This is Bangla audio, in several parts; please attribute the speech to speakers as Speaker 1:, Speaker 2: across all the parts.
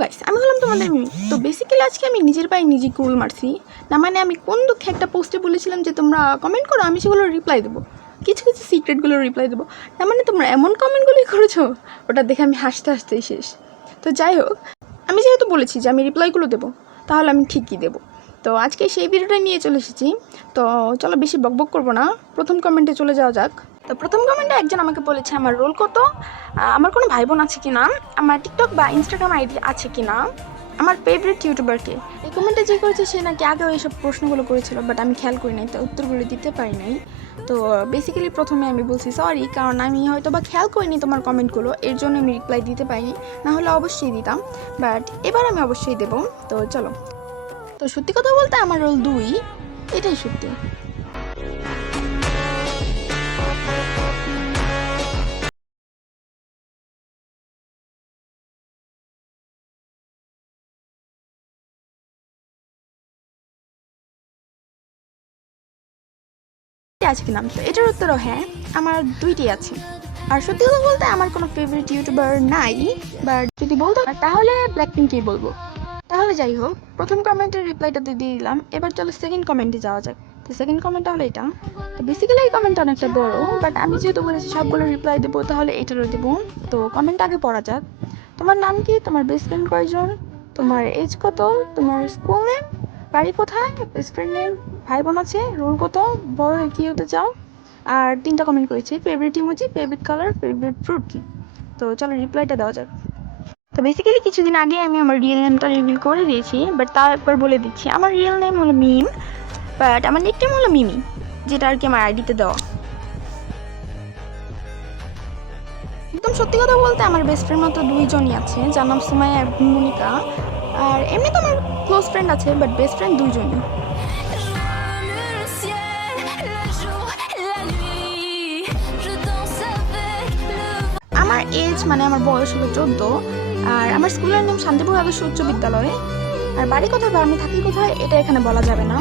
Speaker 1: গাইস আমি হলাম তোমাদের তো বেসিক্যালি আজকে আমি নিজের পায়ে নিজে কুল মারছি। না মানে আমি কোন দুঃখে একটা পোস্টে বলেছিলাম যে তোমরা কমেন্ট করো আমি সেগুলো রিপ্লাই দেবো। কিছু কিছু সিক্রেটগুলো রিপ্লাই দেবো। না মানে তোমরা এমন কমেন্টগুলোই করেছ ওটা দেখে আমি হাসতে হাসতেই শেষ। তো যাই হোক আমি যেহেতু বলেছি যে আমি রিপ্লাইগুলো দেবো তাহলে আমি ঠিকই দেবো। তো আজকে সেই ভিডিওটা নিয়ে চলে এসেছি। তো চলো বেশি বকবক করব না প্রথম কমেন্টে চলে যাওয়া যাক। তো প্রথম কমেন্টে একজন আমাকে বলেছে, আমার রোল কত? আমার কোনো ভাই বোন আছে কি না? আমার টিকটক বা ইনস্টাগ্রাম আইডি আছে কি না? আমার ফেভারিট ইউটিউবারকে এই কমেন্টে যে করেছে, সে নাকি আগেও এইসব প্রশ্নগুলো করেছিল বাট আমি খেয়াল করি নাই, তো উত্তরগুলো দিতে পারি নাই। তো বেসিক্যালি প্রথমে আমি বলছি সরি কারণ আমি হয়তো বা খেয়াল করিনি তোমার কমেন্টগুলো এর জন্য আমি রিপ্লাই দিতে পারিনি, না হলে অবশ্যই দিতাম বাট এবার আমি অবশ্যই দেবো। তো চলো। তো সত্যি কথা বলতে আমার রোল দুই, এটাই সত্যি। আছে কি নাম এটার উত্তরও হ্যাঁ আমার দুইটি আছে। আর সত্যি কথা বলতে আমার কোনো ফেভারিট ইউটিউবার নাই বাট যদি বলতো তাহলে ব্ল্যাক পিঙ্কই বলব। তাহলে যাই হোক, প্রথম কমেন্টের রিপ্লাইটাতে দিয়ে দিলাম, এবার চলো সেকেন্ড কমেন্টে যাওয়া যাক। তো সেকেন্ড কমেন্টটা হলো এটা। তো বেসিক্যালি এই কমেন্টটা অনেকটা বড় বাট আমি যেহেতু বলেছি সবগুলো রিপ্লাই দেবো, তাহলে এটারও দেবো। তো কমেন্ট আগে পড়া যাক। তোমার নাম কি? তোমার বেস্ট ফ্রেন্ড কয়জন? তোমার এজ কত? তোমার স্কুল নেম বাড়ি কোথায়? বেস্ট ভাই বোন আছে, রোল কত বড় হয়ে, কী হতে চাও? আর তিনটা কমেন্ট করেছি favourite emoji favourite colour favourite fruit কি? তো চলো রিপ্লাইটা দেওয়া যাক। তো বেসিক্যালি কিছুদিন আগে আমি আমার রিয়েল নেমটা রিভিল করে দিয়েছি বাট তাও একবার বলে দিচ্ছি। আমার রিয়েল নেম হলো মিম বাট আমার নিক নেম হলো মিমি, যেটা আর কি আমার আইডিতে দেওয়া। একদম সত্যি কথা বলতে আমার বেস্ট ফ্রেন্ড মাত্র দুইজনই আছে, যার নাম সুমাইয়া মনিকা। আর এমনি তো আমার ক্লোজ ফ্রেন্ড আছে বাট বেস্ট ফ্রেন্ড দুইজনই। আমার এজ মানে আমার বয়স হলো চোদ্দ, আর আমার স্কুলের নাম শান্তিপুর আদর্শ উচ্চ বিদ্যালয়। আর বাড়ি কোথায় বা আমি থাকি কোথায়, এটা এখানে বলা যাবে না।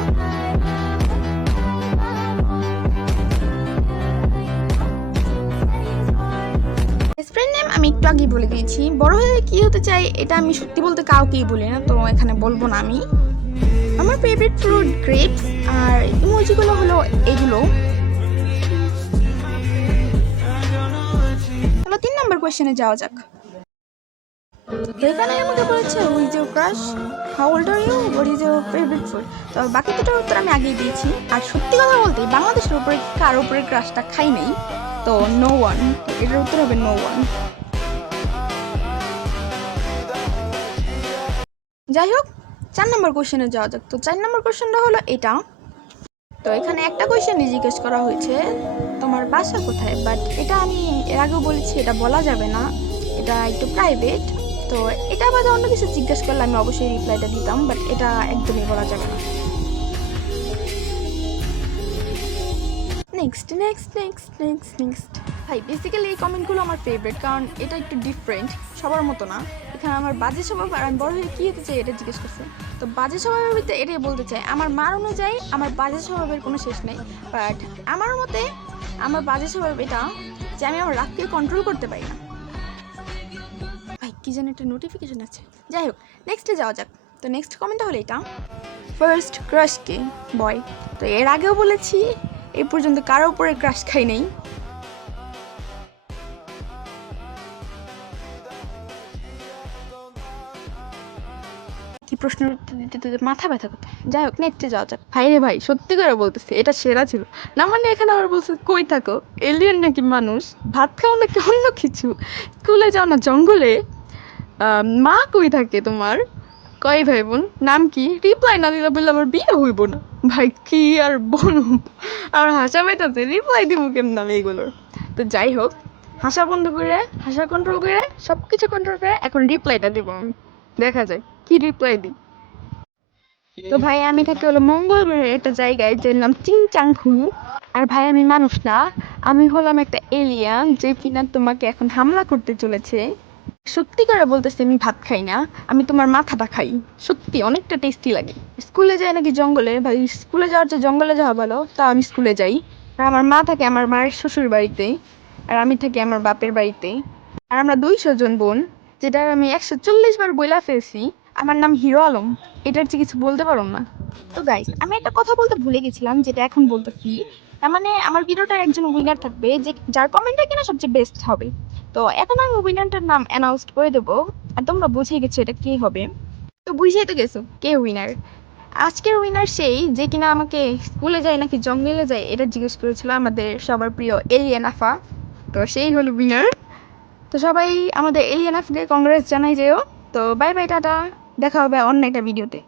Speaker 1: একটু আগেই বলে দিয়েছি। বড় হয়ে কি হতে চাই, এটা আমি সত্যি বলতে কাউকেই বলি না, তো এখানে বলব না আমি। আমার ফেভারিট ফ্রুট গ্রেপস আর ইমোজিগুলো হলো এগুলো। তিন নম্বর কোয়েশ্চেনে যাওয়া যাক। এখানে আমাকে বলেছে with your crush how old are you what is your favourite food তো বাকি দুটোর উত্তর আমি আগেই দিয়েছি। আর সত্যি কথা বলতে, বাংলাদেশের উপরে কার উপরে ক্রাশটা খাই নেই। তো নো ওয়ান এটার উত্তর হবে নো ওয়ান যাই হোক চার নম্বর কোশ্চেনে যাওয়া যাক। তো চার নম্বর কোশ্চেনটা হলো এটা। তো এখানে একটা কোয়েশ্চেনই জিজ্ঞেস করা হয়েছে, তোমার বাসা কোথায়? বাট এটা আমি এর আগেও বলেছি, এটা বলা যাবে না। এটা একটু প্রাইভেট তো এটা বাদে অন্য কিছু জিজ্ঞেস করলে আমি অবশ্যই রিপ্লাইটা দিতাম বাট এটা একদমই বলা যাবে না। Next next next next next ভাই বেসিক্যালি এই কমেন্টগুলো আমার ফেভারিট কারণ এটা একটু ডিফারেন্ট সবার মতো না। এখানে আমার বাজে স্বভাব আর আমি বড় হয়ে কী হতে চাই এটা জিজ্ঞেস করছে। তো বাজে স্বভাবের ভিতরে এটাই বলতে চাই, আমার মার অনুযায়ী আমার বাজে স্বভাবের কোনো শেষ নেই। বাট আমার মতে, আমার বাজে স্বভাব এটা যে আমি আমার রাগকে কন্ট্রোল করতে পারি না। ভাই, কী যেন একটা নোটিফিকেশন আছে। যাই হোক নেক্সটে যাওয়া যাক। তো নেক্সট কমেন্টটা হলো এটা। ফার্স্ট ক্রাশ কে? বয় তো এর আগেও বলেছি এই পর্যন্ত কারও উপরে ক্রাশ খাই নেই। কি প্রশ্ন দিতে দিতে মাথা ব্যথা কোথায় যাই হোক নেক্সটে যাওয়া যাক। ভাই রে ভাই, সত্যি করে বলতেছি, এটা সেরা ছিল। না মানে এখানে আবার বলছে, কই থাকো এলিয়েন নাকি মানুষ? ভাত খাও নাকি অন্য কিছু? স্কুলে যাও না, জঙ্গলে? মা কই থাকে তোমার? কয় ভাই বোন? নাম কি? রিপ্লাই না দিলে বললে আমার বিয়ে হইব না। ভাই, কি আর বোন আমার হাসা পাইতেছে রিপ্লাই দিব কেমন আমি এইগুলোর তো যাই হোক, হাসা বন্ধ করে, হাসা কন্ট্রোল করে সব কিছু কন্ট্রোল করে এখন রিপ্লাইটা দিব আমি। দেখা যায় কি রিপ্লাই দিই? তো ভাই, আমি থাকি হলো মঙ্গলবারের একটা জায়গায় যার নাম চিংচাংহু আর ভাই, আমি মানুষ না। আমি হলাম একটা এলিয়ান যে কিনা তোমাকে এখন হামলা করতে চলেছে। সত্যি করে বলতেছি, আমি ভাত খাই না। আমি তোমার মাথাটা খাই। সত্যি, অনেকটা টেস্টি লাগে। স্কুলে যাই নাকি জঙ্গলে? ভাই, স্কুলে যাওয়ার চেয়ে জঙ্গলে যাওয়া ভালো, তা আমি স্কুলে যাই। আর আমার মা থাকে আমার মায়ের শ্বশুর বাড়িতে, আর আমি থাকি আমার বাপের বাড়িতে। আর আমরা দুইশো জন বোন যেটা আমি একশো চল্লিশ বার বইলা ফেলছি। আমার নাম হিরো আলম। এটার চেয়ে কিছু বলতে পারো না? তো গাইস আমি একটা কথা বলতে ভুলে গেছিলাম, যেটা এখন বলতেছি তার মানে আমার ভিডিওটার একজন উইনার থাকবে, যে যার কমেন্টটা কিনা সবচেয়ে বেস্ট হবে। তো এখন আমি উইনারটার নাম অ্যানাউন্স করে দেবো, আর তোমরা বুঝে গেছো এটা কে হবে। তো বুঝেই তো গেছো কে উইনার আজকের উইনার সেই, যে কিনা আমাকে স্কুলে যায় নাকি জঙ্গলে যায়, এটা জিজ্ঞেস করেছিল আমাদের সবার প্রিয় এলিয়ান আফা। তো সেই হলো উইনার তো সবাই আমাদের এলিয়ান আফকে কংগ্রেস জানাই যেও। তো বাই বাই টাটা। দেখা হবে অন্য একটা ভিডিওতে।